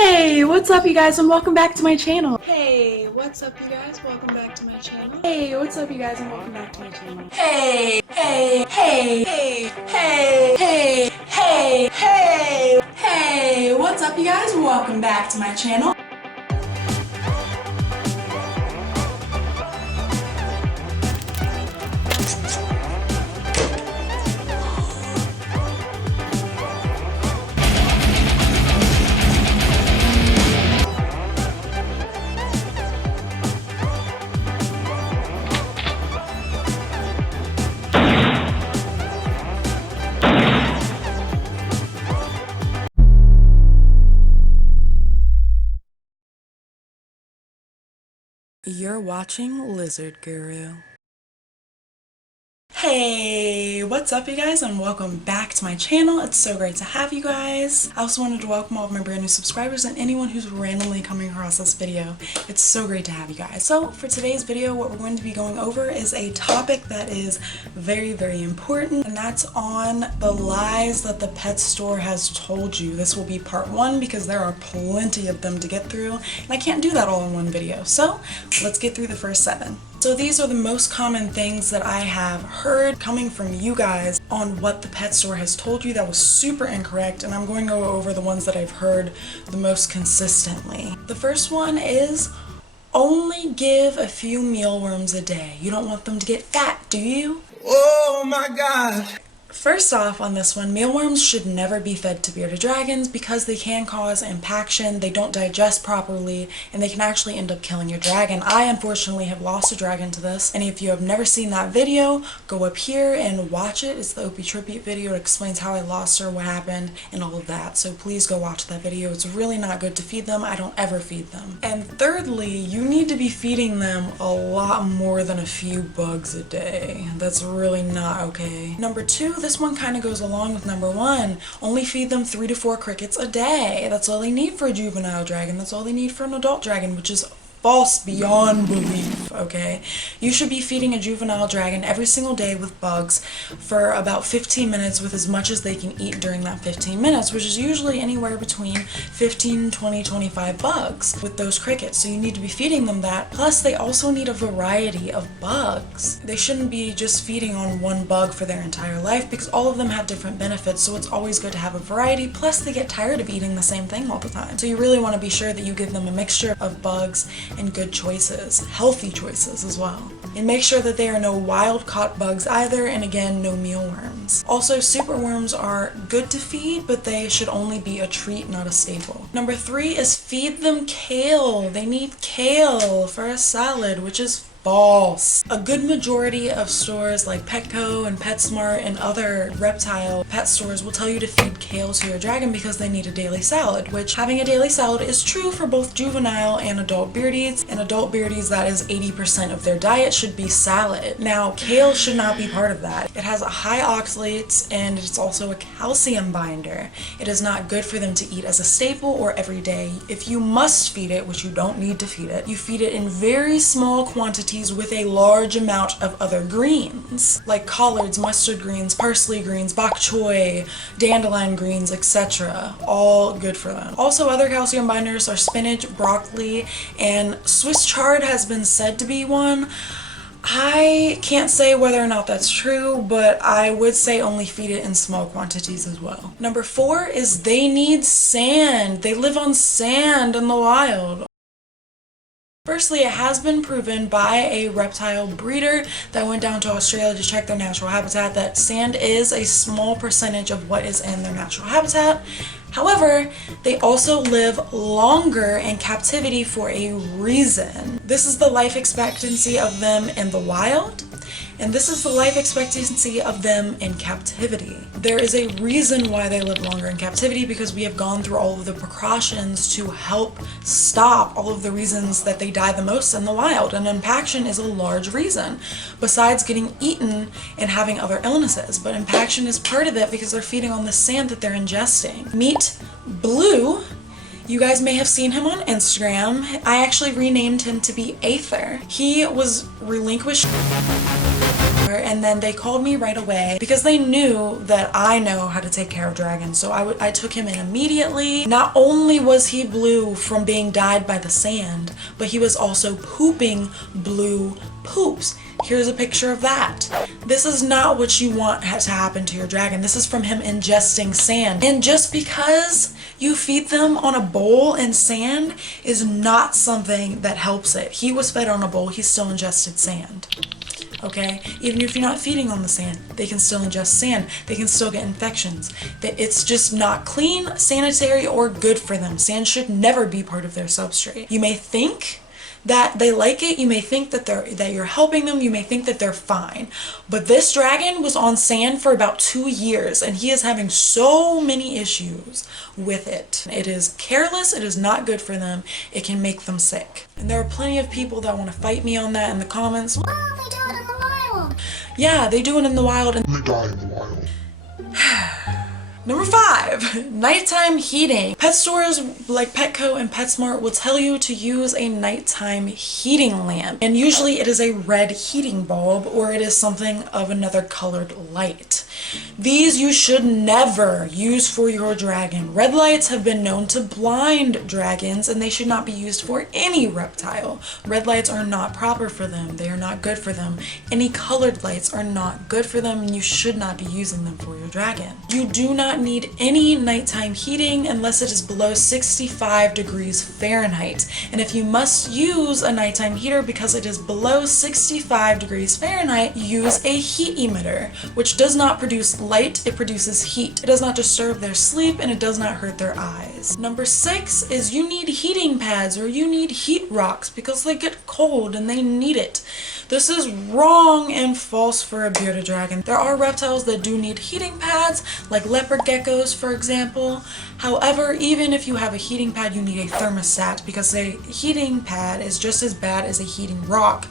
Hey, what's up you guys and welcome back to my channel. Hey, what's up you guys? Welcome back to my channel. Hey, what's up you guys and welcome back to my channel. Hey, hey, hey, hey, hey, hey, hey, hey, hey, what's up you guys? Welcome back to my channel. You're watching Lizard Guru. Hey, what's up you guys and welcome back to my channel. It's so great to have you guys. I also wanted to welcome all of my brand new subscribers and anyone who's randomly coming across this video. It's so great to have you guys. So for today's video, what we're going to be going over is a topic that is very, very important, and that's on the lies that the pet store has told you. This will be part one because there are plenty of them to get through, and I can't do that all in one video. So let's get through the first 7. So these are the most common things that I have heard coming from you guys on what the pet store has told you that was super incorrect, and I'm going to go over the ones that I've heard the most consistently. The first one is only give a few mealworms a day. You don't want them to get fat, do you? Oh my God. First off on this one, mealworms should never be fed to bearded dragons because they can cause impaction, they don't digest properly, and they can actually end up killing your dragon. I unfortunately have lost a dragon to this, and if you have never seen that video, go up here and watch it. It's the Opie tribute video. It explains how I lost her, what happened, and all of that. So please go watch that video. It's really not good to feed them. I don't ever feed them. And thirdly, you need to be feeding them a lot more than a few bugs a day. That's really not okay. Number 2, this one kind of goes along with number 1. Only feed them 3 to 4 crickets a day. That's all they need for a juvenile dragon. That's all they need for an adult dragon, which is false beyond belief, okay? You should be feeding a juvenile dragon every single day with bugs for about 15 minutes with as much as they can eat during that 15 minutes, which is usually anywhere between 15, 20, 25 bugs with those crickets. So you need to be feeding them that. Plus, they also need a variety of bugs. They shouldn't be just feeding on one bug for their entire life because all of them have different benefits, so it's always good to have a variety. Plus, they get tired of eating the same thing all the time. So you really want to be sure that you give them a mixture of bugs and good choices, healthy choices as well. And make sure that there are no wild caught bugs either, and again, no mealworms. Also, superworms are good to feed, but they should only be a treat, not a staple. Number 3 is feed them kale. They need kale for a salad, which is false. A good majority of stores like Petco and PetSmart and other reptile pet stores will tell you to feed kale to your dragon because they need a daily salad, which having a daily salad is true for both juvenile and adult beardies. And adult beardies, that is 80% of their diet should be salad. Now, kale should not be part of that. It has a high oxalates and it's also a calcium binder. It is not good for them to eat as a staple or every day. If you must feed it, which you don't need to feed it, you feed it in very small quantities with a large amount of other greens like collards, mustard greens, parsley greens, bok choy, dandelion greens, etc. All good for them. Also, other calcium binders are spinach, broccoli, and Swiss chard has been said to be one. I can't say whether or not that's true, but I would say only feed it in small quantities as well. Number 4 is they need sand. They live on sand in the wild. Firstly, it has been proven by a reptile breeder that went down to Australia to check their natural habitat that sand is a small percentage of what is in their natural habitat. However, they also live longer in captivity for a reason. This is the life expectancy of them in the wild, and this is the life expectancy of them in captivity. There is a reason why they live longer in captivity because we have gone through all of the precautions to help stop all of the reasons that they die the most in the wild, and impaction is a large reason, besides getting eaten and having other illnesses. But impaction is part of it because they're feeding on the sand that they're ingesting. Meet Blue. You guys may have seen him on Instagram. I actually renamed him to be Aether. He was relinquished and then they called me right away because they knew that I know how to take care of dragons. So I took him in immediately. Not only was he blue from being dyed by the sand, but he was also pooping blue poops. Here's a picture of that. This is not what you want to happen to your dragon. This is from him ingesting sand. And just because you feed them on a bowl and sand is not something that helps it. He was fed on a bowl, he still ingested sand. Okay? Even if you're not feeding on the sand, they can still ingest sand. They can still get infections. It's just not clean, sanitary, or good for them. Sand should never be part of their substrate. You may think that they like it, you may think that you're helping them, you may think that they're fine. But this dragon was on sand for about 2 years and he is having so many issues with it. It is careless, it is not good for them, it can make them sick. And there are plenty of people that want to fight me on that in the comments. Well, they do it in the wild. Yeah, they do it in the wild and They die in the wild. Number 5, nighttime heating. Pet stores like Petco and PetSmart will tell you to use a nighttime heating lamp. And usually it is a red heating bulb or it is something of another colored light. These you should never use for your dragon. Red lights have been known to blind dragons and they should not be used for any reptile. Red lights are not proper for them. They are not good for them. Any colored lights are not good for them and you should not be using them for your dragon. You do not need any nighttime heating unless it is below 65 degrees Fahrenheit. And if you must use a nighttime heater because it is below 65 degrees Fahrenheit, use a heat emitter, which does not produce light, it produces heat. It does not disturb their sleep and it does not hurt their eyes. Number 6 is you need heating pads or you need heat rocks because they get cold and they need it. This is wrong and false for a bearded dragon. There are reptiles that do need heating pads, like leopard geckos, for example. However, even if you have a heating pad, you need a thermostat because a heating pad is just as bad as a heating rock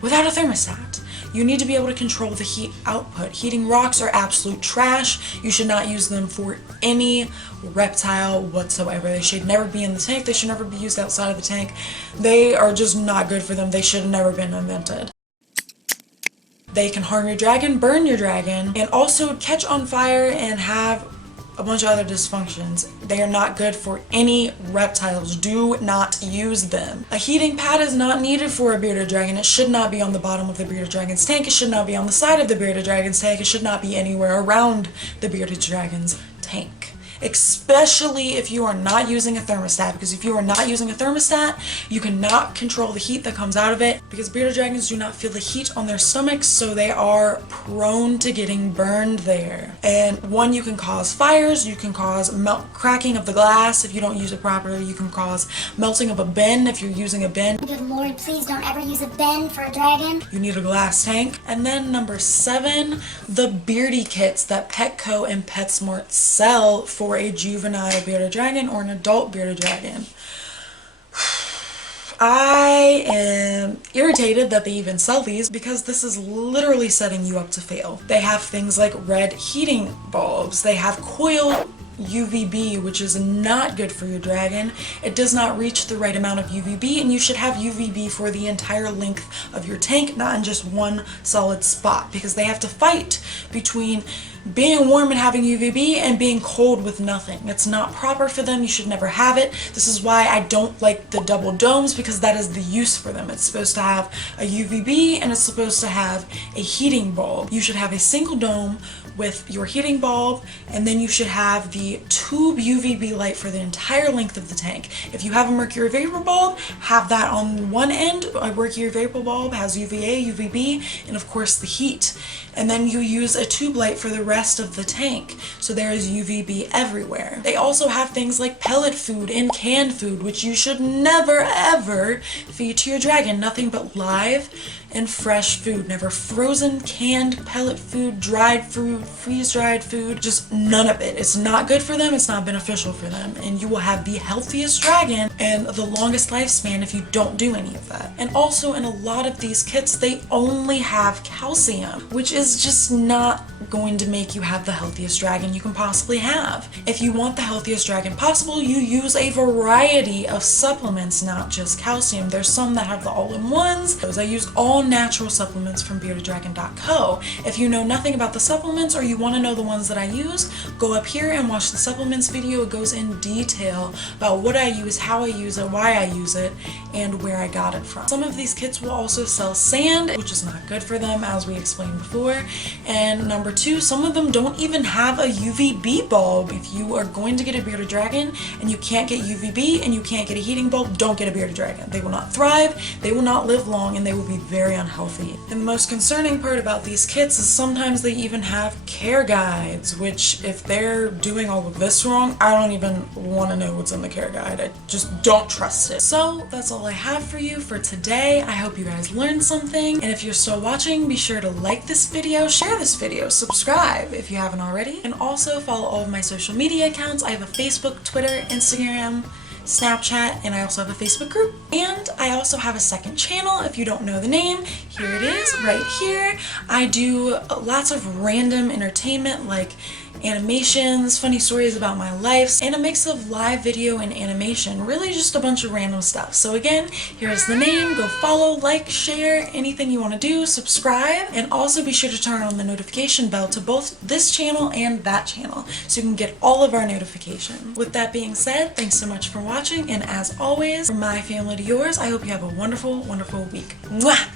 without a thermostat. You need to be able to control the heat output. Heating rocks are absolute trash. You should not use them for any reptile whatsoever. They should never be in the tank. They should never be used outside of the tank. They are just not good for them. They should have never been invented. They can harm your dragon, burn your dragon, and also catch on fire and have a bunch of other dysfunctions. They are not good for any reptiles. Do not use them. A heating pad is not needed for a bearded dragon. It should not be on the bottom of the bearded dragon's tank. It should not be on the side of the bearded dragon's tank. It should not be anywhere around the bearded dragon's tank. Especially if you are not using a thermostat, because if you are not using a thermostat, you cannot control the heat that comes out of it, because bearded dragons do not feel the heat on their stomachs, so they are prone to getting burned there. And one, you can cause fires, you can cause cracking of the glass if you don't use it properly, you can cause melting of a bin if you're using a bin. Good Lord, please don't ever use a bin for a dragon. You need a glass tank. And then number 7, the beardy kits that Petco and PetSmart sell for a juvenile bearded dragon or an adult bearded dragon. I am irritated that they even sell these because this is literally setting you up to fail. They have things like red heating bulbs. They have coil UVB, which is not good for your dragon. It does not reach the right amount of UVB, and you should have UVB for the entire length of your tank, not in just one solid spot, because they have to fight between being warm and having UVB and being cold with nothing. It's not proper for them. You should never have it. This is why I don't like the double domes, because that is the use for them. It's supposed to have a UVB and it's supposed to have a heating bulb. You should have a single dome with your heating bulb, and then you should have the tube UVB light for the entire length of the tank. If you have a mercury vapor bulb, have that on one end. A mercury vapor bulb has UVA, UVB, and of course the heat. And then you use a tube light for the rest of the tank, so there is UVB everywhere. They also have things like pellet food and canned food, which you should never ever feed to your dragon. Nothing but live and fresh food. Never frozen, canned, pellet food, dried food, freeze-dried food, just none of it. It's not good for them, it's not beneficial for them, and you will have the healthiest dragon and the longest lifespan if you don't do any of that. And also in a lot of these kits, they only have calcium, which is just not going to make you have the healthiest dragon you can possibly have. If you want the healthiest dragon possible, you use a variety of supplements, not just calcium. There's some that have the all-in-ones. Those I use all natural supplements from beardeddragon.co. If you know nothing about the supplements or you want to know the ones that I use, go up here and watch the supplements video. It goes in detail about what I use, how I use it, why I use it, and where I got it from. Some of these kits will also sell sand, which is not good for them, as we explained before. And number two, some of them don't even have a UVB bulb. If you are going to get a bearded dragon and you can't get UVB and you can't get a heating bulb, don't get a bearded dragon. They will not thrive, they will not live long, and they will be very unhealthy. And the most concerning part about these kits is sometimes they even have care guides, which if they're doing all of this wrong, I don't even want to know what's in the care guide. I just don't trust it. So that's all I have for you for today. I hope you guys learned something, and if you're still watching, be sure to like this video, share this video, subscribe if you haven't already, and also follow all of my social media accounts. I have a Facebook, Twitter, Instagram, Snapchat, and I also have a Facebook group. And I also have a second channel. If you don't know the name, here it is right here. I do lots of random entertainment like animations, funny stories about my life, and a mix of live video and animation. Really just a bunch of random stuff. So again, here's the name. Go follow, like, share, anything you want to do, subscribe, and also be sure to turn on the notification bell to both this channel and that channel so you can get all of our notifications. With that being said, thanks so much for watching, and as always, from my family to yours, I hope you have a wonderful, wonderful week. Mwah!